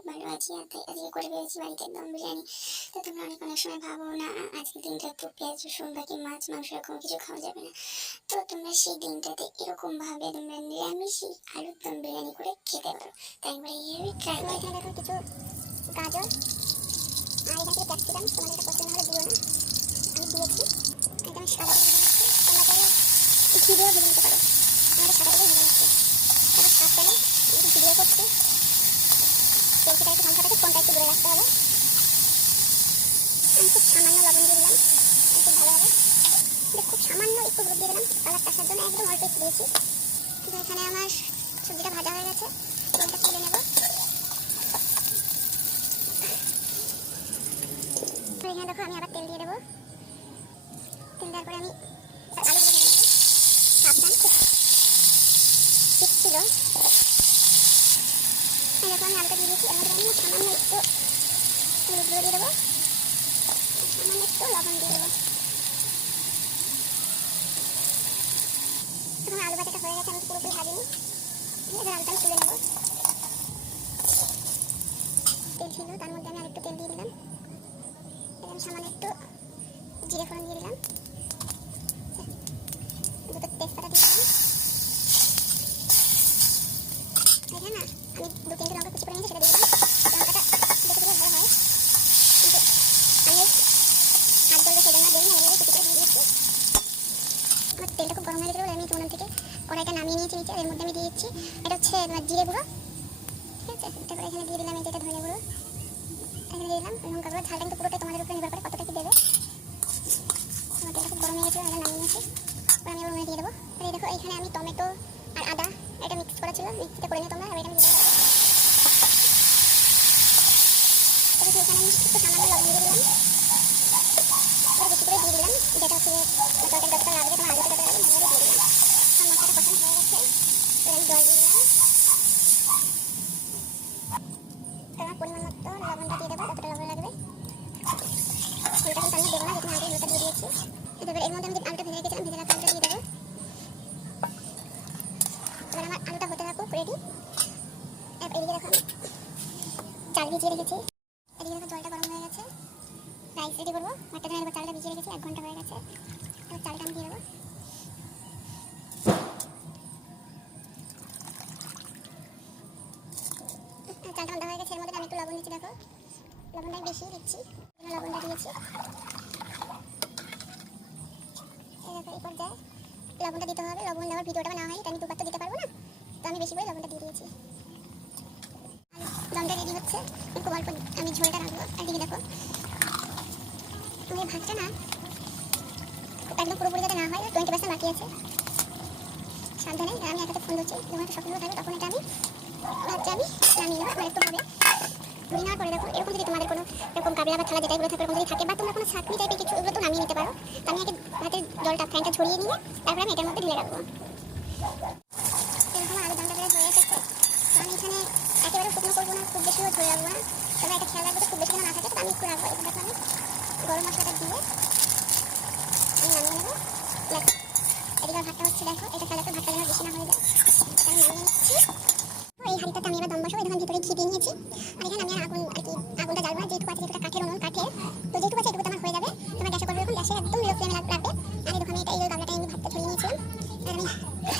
খুব ভালো আছি আর তাই আজকে করে পেয়েছি বাড়িতে দম বিরিয়ানি তো তোমরা অনেক অনেক সময় ভাবো না আজকে দিনটা একটু পেঁয়াজ রসুন বাকি মাছ মাংস এরকম কিছু খাওয়া যাবে না তো তোমরা সেই দিনটাতে এরকম ভাবে তোমরা নিরামিষই আলুর দম বিরিয়ানি করে খেতে পারো তাই একবার এইভাবে ট্রাই করে দেখো কিছু গাজর আর থেকে ক্যাপসিকাম তোমাদের এটা পছন্দ হলে দিও না আমি দিয়েছি একদম সাদা তোমরা চাইলে দিয়েও ভেজে নিতে পারো আমাদের সাদা ভেজে নিচ্ছি তারপর স্বাদ পেলে ভিডিও করছি তেলটা একটু ঝামসা থাকে ফোনটা একটু দূরে রাখতে হবে আমি খুব সামান্য লবণ দিয়ে দিলাম একটু ভালো হবে দিয়ে খুব সামান্য একটু হলুদ দিয়ে দিলাম কালারটা আসার জন্য একদম অল্প একটু দিয়েছি কিন্তু এখানে আমার সবজিটা ভাজা হয়ে গেছে তেলটা তুলে নেব এখানে দেখো আমি আবার তেল দিয়ে দেবো। তেল দেওয়ার পরে আমি আলুগুলো ভেজে নেব সাবধান ছিল আমি আলুটা দিয়ে দিয়েছি। এর মধ্যে আমি সামান্য একটু হলুদ গুঁড়ো দিয়ে দেবো। সামান্য একটু লবণ দিয়ে দেবো। এখন আলু ভাজাটা হয়ে গেছে, আমি পুরোপুরি ভাজিনি। এবার আলুটা আমি তুলে নেব। তেল ছিল তার মধ্যে আমি আরেকটু তেল দিয়ে দিলাম। আমি সামান্য একটু জিরে ফোড়ন দিয়ে দিলাম। দুটো তেজপাতা দিয়ে দিলাম। এখানে না, আমি দু তিনটে লঙ্কা কুচি করে সেটা দিয়ে দিলাম। লঙ্কাটা দেখে গরম হয়ে গেছে আমি উনুন থেকে কড়াইটা নামিয়ে নিয়েছি নিচে মধ্যে আমি দিয়ে দিচ্ছি। এটা হচ্ছে তোমার জিরে ঠিক আছে? এখানে দিয়ে দিলাম এই যেটা ধনে গুঁড়ো। এখানে দিয়ে দিলাম লঙ্কা গুঁড়ো। ঝালটা কিন্তু পুরোটাই তোমাদের উপরে নির্ভর করে কতটা দিয়ে দেবো। আর দেখো এখানে আমি টমেটো এটা মিক্স করা ছিল মিক্সিতে করে নিয়ে তোমরা এটা আমি দিয়ে দেবো তারপরে এখানে আমি একটু সামান্য লবণ দিয়ে দিলাম। এবার বেশি করে দিয়ে দিলাম, যেটা হচ্ছে তরকারি যতটা লাগবে তোমার আগে এর মধ্যে আমি আলুটা ভেজে রেখেছিলাম, ভেজে রাখা দিয়ে দেবো। এবার আমার আলুটা হতে থাকুক রেডি এদিকে দেখো, চাল ভিজিয়ে রেখেছি। এদিকে দেখো জলটা গরম হয়ে গেছে। রাইস রেডি করব। ভাতটা ধরে চালটা ভিজিয়ে রেখেছি, এক ঘণ্টা হয়ে গেছে। এবার চালটা আমি দিয়ে দেবো। চালটা আলাদা হয়ে গেছে, এর মধ্যে আমি একটু লবণ দিচ্ছি, দেখো। লবণটা বেশি দিচ্ছি, লবণটা দিয়েছি। এই দেখো, এই পর্যায়ে লবণটা দিতে হবে, লবণ দেওয়ার ভিডিওটা না হয় আমি দুবার তো দিতে পারব না। তো আমি বেশি করে লবণটা দিয়ে দিয়েছি। দমটা রেডি হচ্ছে। আমি খুব অল্প আমি ঝোলটা রাখব একদিকে দেখো আমার ভাতটা না একদম পুরোপুরি যাতে না হয় টোয়েন্টি পার্সেন্ট বাকি আছে। সাবধানে আমি একাতে ফোন ধরছি যখন একটা স্বপ্ন থাকবে তখন এটা আমি ভাতটা আমি নামিয়ে নেব একটু হবে। ধুয়ে নেওয়ার পরে দেখো, এরকম যদি তোমাদের কোনো এরকম কাবলা বা থালা যেটা এগুলো থাকে এরকম যদি থাকে, বা তোমরা কোনো ছাকনি টাইপের কিছু এগুলো তো নামিয়ে নিতে পারো। আমি জলটা ফ্যানটা ছড়িয়ে নিয়ে তারপরে আমি এটার মধ্যে ঢেলে রাখব। এরকম আলু দমটা হয়ে এসেছে। তো আমি এখানে একেবারে শুকনো করব না, খুব বেশিও ধরে রাখব না। তবে এটা খেয়াল রাখব খুব বেশি না থাকে তো আমি একটু রাখব এটা আমি গরম মশলাটা দিয়ে আমি নামিয়ে নেব। এদিকে ভাতটা হচ্ছে, দেখো, এটা খেলে তো ভাতটা যেন বেশি না হয়ে যায়। এটা আমি নামিয়ে নিচ্ছি। এই হাঁড়িটাতে আমি এবার দম বসাবো এখানে ভিতরে ঘি দিয়ে নিয়েছি। আর এখানে আমি আগুন, আর কি, আগুনটা জ্বালবো যেটুকু আছে যেটা একদম লো ফ্লেমে লাগবে। আর এই আমি এটা এই গামলাটা আমি ভাতটা ছড়িয়ে নিয়েছিলাম। আর আমি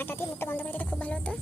আটাটি মুখটা বন্ধ করে দিতে খুব ভালো হতো।